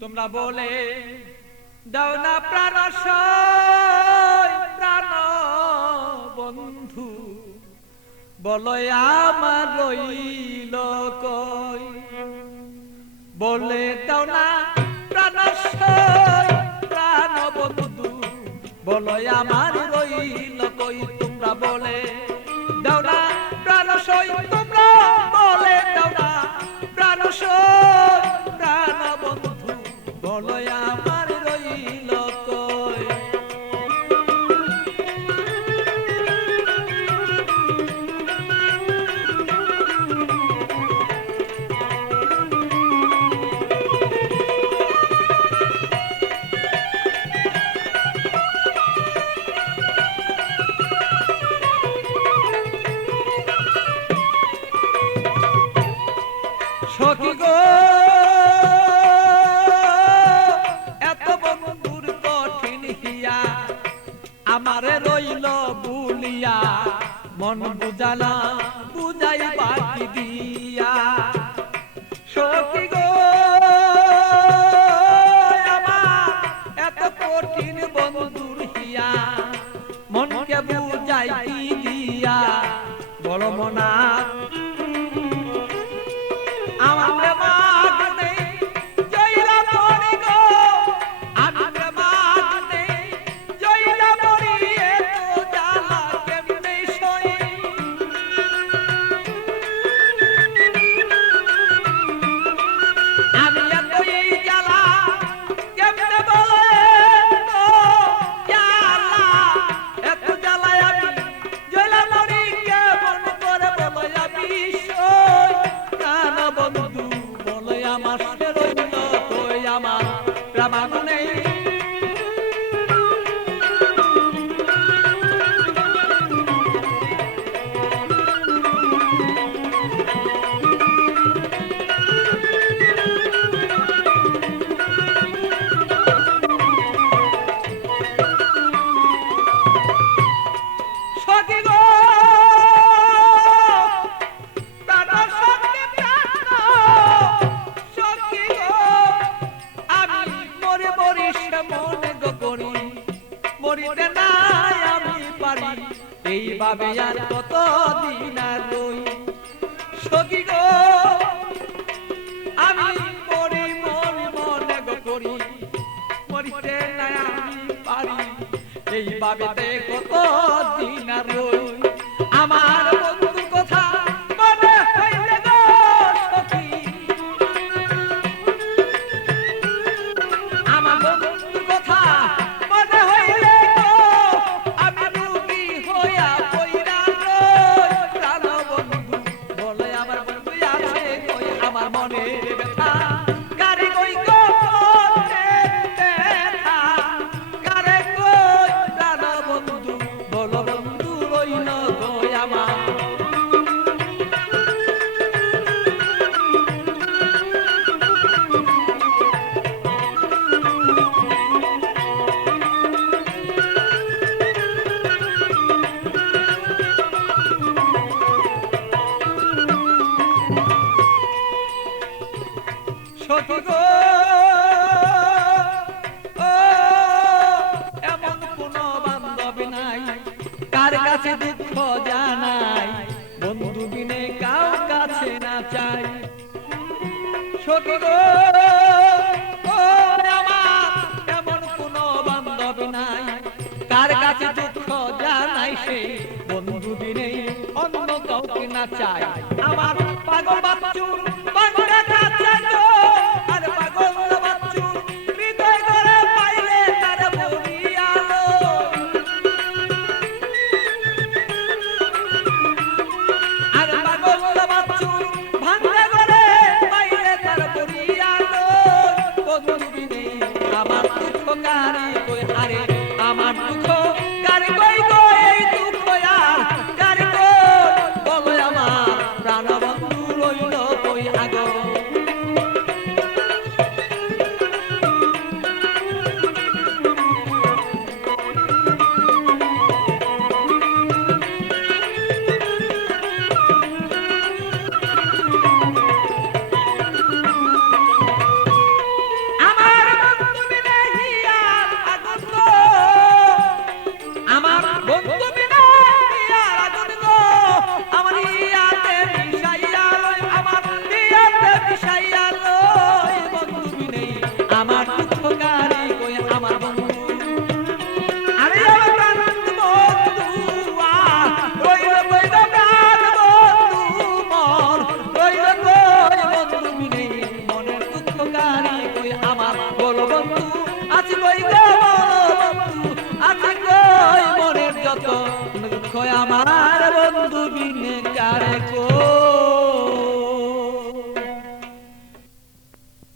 তোমরা বলে দাও না প্রাণ প্রাণ বন্ধু, বলো আমার রইল কই। বলে দাও না প্রাণ প্রাণ বন্ধু, বলো আমার রইল কই। তোমরা বলে দাও না প্রাণ তোমরা বলে দাও না প্রাণ প্রাণ বন্ধু, বলো আমার রইল কই। সখী গো এত বন্ধুর কঠিন হিয়া, আমারে রইল বুলিয়া মন বুঝালা বুঝাই বাকি দিয়া। সখী গো আমার এত কঠিন বন্ধুর হিয়া, মনকে বুঝাই কি দিয়া। বল মনা এইভাবে আর কত দিন আর রই। সখী গো আমি মরি মরি মনে গো করি, মরিতে না আমি পারি। এইভাবে কত দিন আর রই। আমার বন্ধুর কথা মনে হইলে গো সখী, আমার বন্ধুর কথা মনে হইলে গো আমি রুগী হইয়া পইরা রই। প্রাণ বন্ধু বলে আমার বন্ধু আছে কই, আমার মনের ব্যথা কারে কই গো ব্যথা কারে কই। প্রাণ বন্ধু বলো বন্ধু রইল কই আমার। সখী গো এমন কোন বান্ধব নাই কার কাছে দুঃখ জানাই, বন্ধু বিনে কার কাছে না চাই। সখী গো আমার এমন কোন বান্ধব নাই কার কাছে দুঃখ জানাই, সে বন্ধু বিনে অন্য কাউকে না চাই। আমার পাগল বাচ্চু বান্ধা কাছে গো, আর পাগল বাচ্চু হৃদয় করে পাইলে তার বলিয়ালো। আর পাগল বাচ্চু ভাঙ্গা করে পাইলে তার বলিয়ালো। বন্ধু বিনে আমার দুঃখ কারি